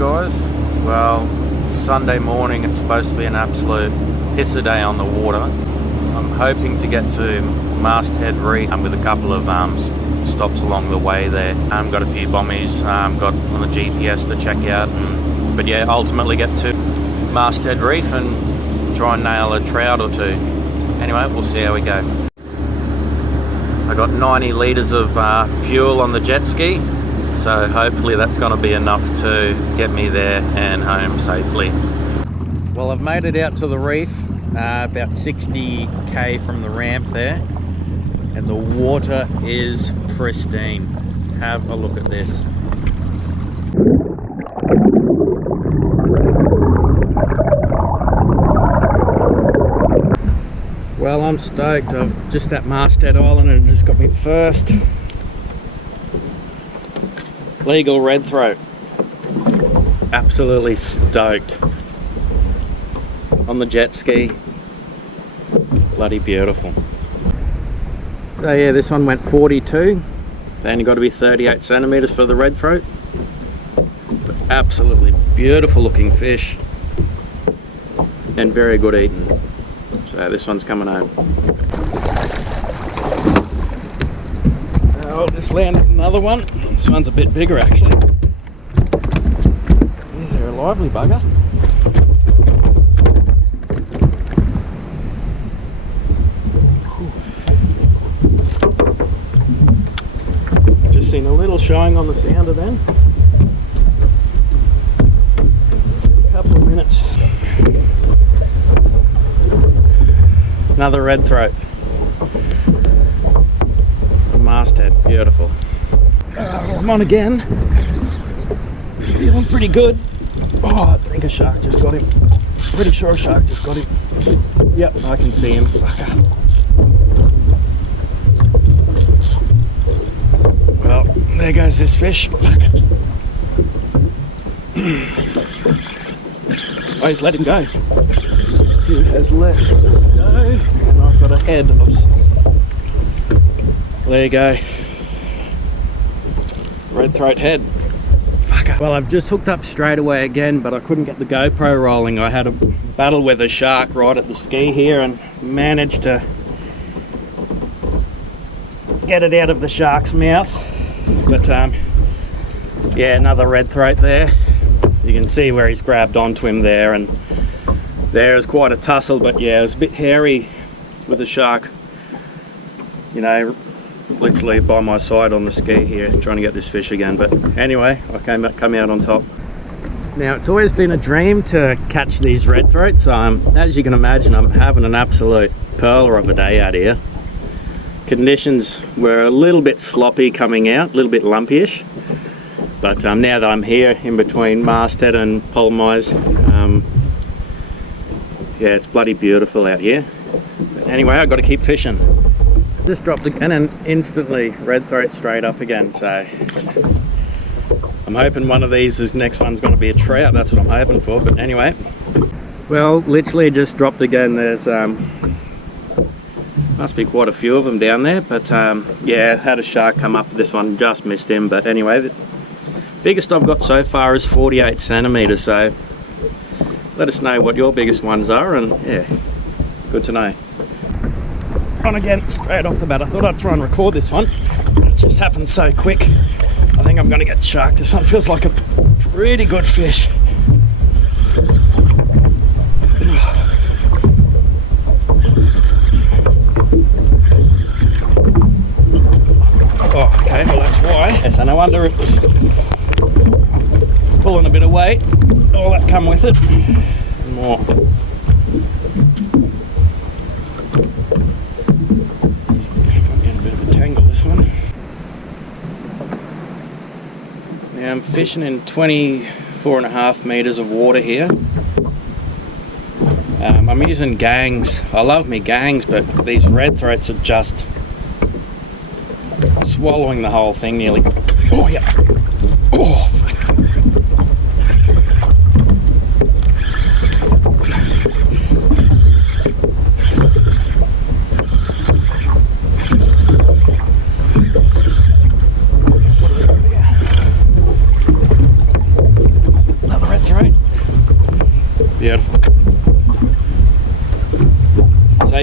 guys. Well, Sunday morning, it's supposed to be an absolute pisser day on the water. I'm hoping to get to Masthead Reef with a couple of stops along the way there. Got a few bommies got on the GPS to check out, but yeah, ultimately get to Masthead Reef and try and nail a trout or two. Anyway, we'll see how we go. I got 90 litres of fuel on the jet ski, so hopefully that's going to be enough to get me there and home safely. Well, I've made it out to the reef, about 60k from the ramp there, and the water is pristine. Have a look at this. Well, I'm stoked. I'm just at Masthead Island and just got my first legal red throat. Absolutely stoked. On the jet ski. Bloody beautiful. So yeah, this one went 42. They only got to be 38 centimeters for the red throat. But absolutely beautiful looking fish. And very good eating. So this one's coming home. I'll just land another one. This one's a bit bigger actually. Is there a lively bugger? Just seen a little showing on the sounder then. A couple of minutes. Another red throat. Masthead, beautiful. I'm on again. Feeling pretty good. Oh, I think a shark just got him. Pretty sure a shark just got him. Yep, I can see him. Fucker. Well, there goes this fish. Oh, he's let him go. He has let him go. And I've got a head of... There you go. Red throat head. Fucker. Well, I've just hooked up straight away again, but I couldn't get the GoPro rolling. I had a battle with a shark right at the ski here and managed to get it out of the shark's mouth. But yeah, another red throat there. You can see where he's grabbed onto him there, and there is quite a tussle, but yeah, it was a bit hairy with the shark, you know, literally by my side on the ski here, trying to get this fish again. But anyway, I come out on top. Now, it's always been a dream to catch these red throats. As you can imagine, I'm having an absolute pearler of a day out here. Conditions were a little bit sloppy coming out, a little bit lumpy-ish. But now that I'm here in between Masthead and Polmais, yeah, it's bloody beautiful out here. But anyway, I've got to keep fishing. Just dropped again and instantly red throat straight up again. So I'm hoping one of these, this next one's going to be a trout. That's what I'm hoping for. But anyway, well, literally just dropped again. There's must be quite a few of them down there. But yeah, had a shark come up. This one just missed him. But anyway, the biggest I've got so far is 48 centimeters. So let us know what your biggest ones are, and yeah, good to know. On again, straight off the bat. I thought I'd try and record this one. It just happened so quick. I think I'm going to get sharked. This one feels like a pretty good fish. Oh, okay, well that's why. Yes, no wonder it was pulling a bit of weight. All that come with it. And more. Now I'm fishing in 24.5 meters of water here. I'm using gangs. I love me gangs, but these red throats are just swallowing the whole thing nearly. Oh yeah. Oh.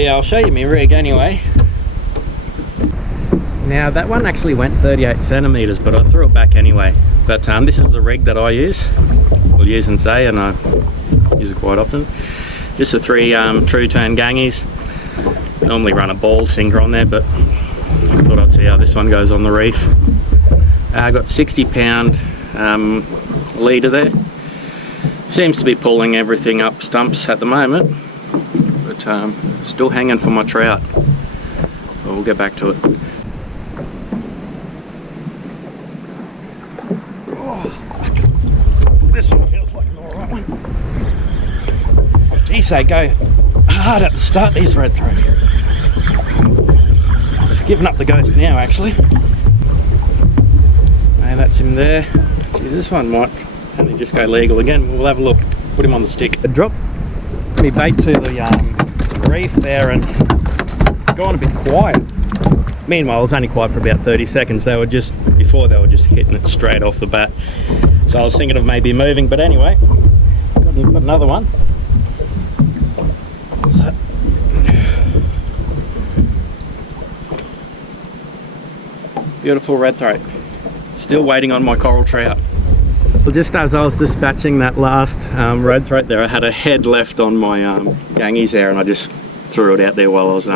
yeah, I'll show you my rig anyway. Now that one actually went 38 centimeters, but I threw it back anyway. But this is the rig that I use. We're using today, and I use it quite often. Just the 3 true turn gangies. Normally run a ball sinker on there, but I thought I'd see how this one goes on the reef. I got 60-pound leader there. Seems to be pulling everything up stumps at the moment, but still hanging for my trout. But we'll get back to it. This one feels like an alright one. Geez, they go hard at the start, these red throat. It's giving up the ghost now, actually. And that's him there. Geez, this one might only just go legal again. We'll have a look. Put him on the stick. I dropped me bait to the reef there and gone a bit quiet. Meanwhile, it was only quiet for about 30 seconds. They were just hitting it straight off the bat. So I was thinking of maybe moving, but anyway, got another one. Beautiful red throat. Still waiting on my coral trout. Well, just as I was dispatching that last red throat there, I had a head left on my gangies there, and I just threw it out there while I was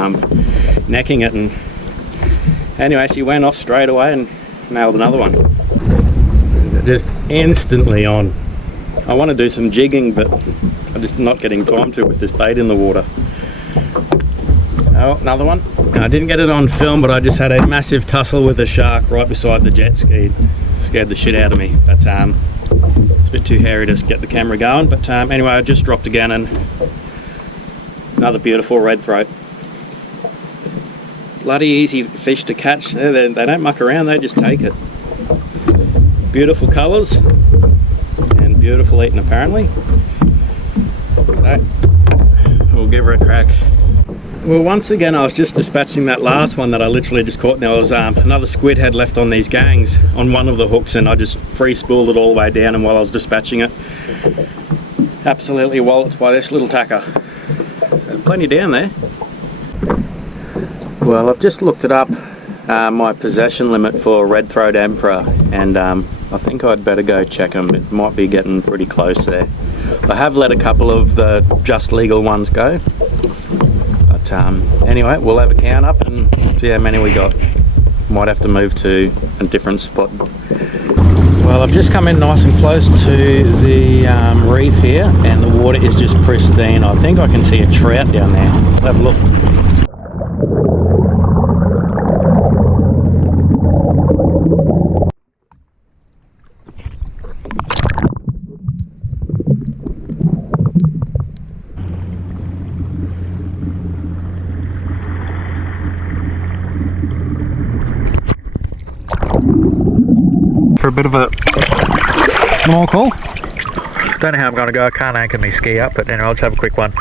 necking it, and anyway, she went off straight away and nailed another one. Just instantly on. I want to do some jigging, but I'm just not getting time to with this bait in the water. Oh, another one. I didn't get it on film, but I just had a massive tussle with a shark right beside the jet ski. Scared the shit out of me, but it's a bit too hairy to get the camera going. But anyway, I just dropped again, and another beautiful red throat. Bloody easy fish to catch. They don't muck around, they just take it. Beautiful colours and beautiful eating, apparently. So we'll give her a crack. Well, once again, I was just dispatching that last one that I literally just caught. There was another squid head left on these gangs on one of the hooks, and I just free spooled it all the way down, and while I was dispatching it, absolutely walloped by this little tacker. There's plenty down there. Well, I've just looked it up, my possession limit for red throat emperor, and I think I'd better go check them. It might be getting pretty close there. I have let a couple of the just legal ones go, but anyway, we'll have a count up and see how many we got. Might have to move to a different spot. Well, I've just come in nice and close to the reef here, and the water is just pristine. I think I can see a trout down there. Let's have a look. For a bit of a snorkel. Don't know how I'm going to go. I can't anchor me ski up, but anyway, I'll just have a quick one.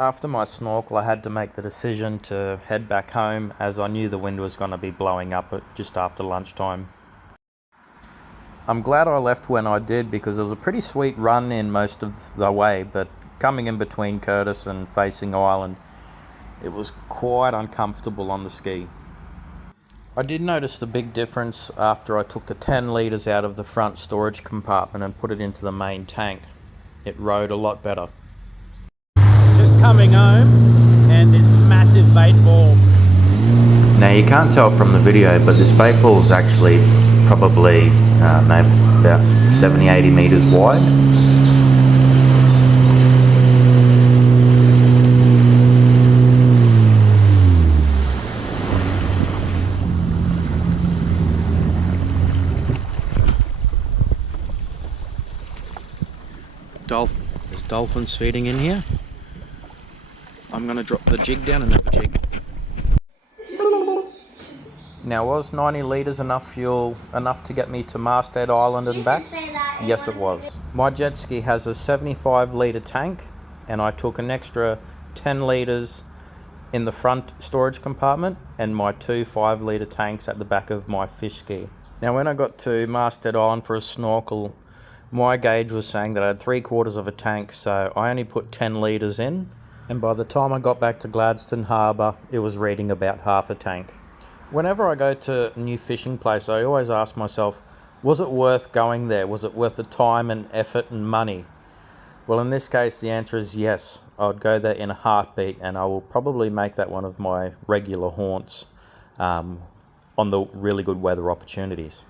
After my snorkel, I had to make the decision to head back home, as I knew the wind was going to be blowing up at just after lunchtime. I'm glad I left when I did, because it was a pretty sweet run in most of the way, but coming in between Curtis and facing Island, it was quite uncomfortable on the ski. I did notice the big difference after I took the 10 litres out of the front storage compartment and put it into the main tank. It rode a lot better. Just coming home, and this massive bait ball. Now you can't tell from the video, but this bait ball is actually probably maybe about 70-80 metres wide. There's dolphins feeding in here. I'm going to drop the jig down and have a jig. Now, was 90 litres enough fuel enough to get me to Masthead Island and back? Yes, it was. My jet ski has a 75 litre tank, and I took an extra 10 litres in the front storage compartment and my 2 5 litre tanks at the back of my fish ski. Now, when I got to Masthead Island for a snorkel, my gauge was saying that I had 3/4 of a tank, so I only put 10 litres in, and by the time I got back to Gladstone Harbour, it was reading about half a tank. Whenever I go to a new fishing place, I always ask myself, was it worth going there? Was it worth the time and effort and money? Well, in this case, the answer is yes. I would go there in a heartbeat, and I will probably make that one of my regular haunts on the really good weather opportunities.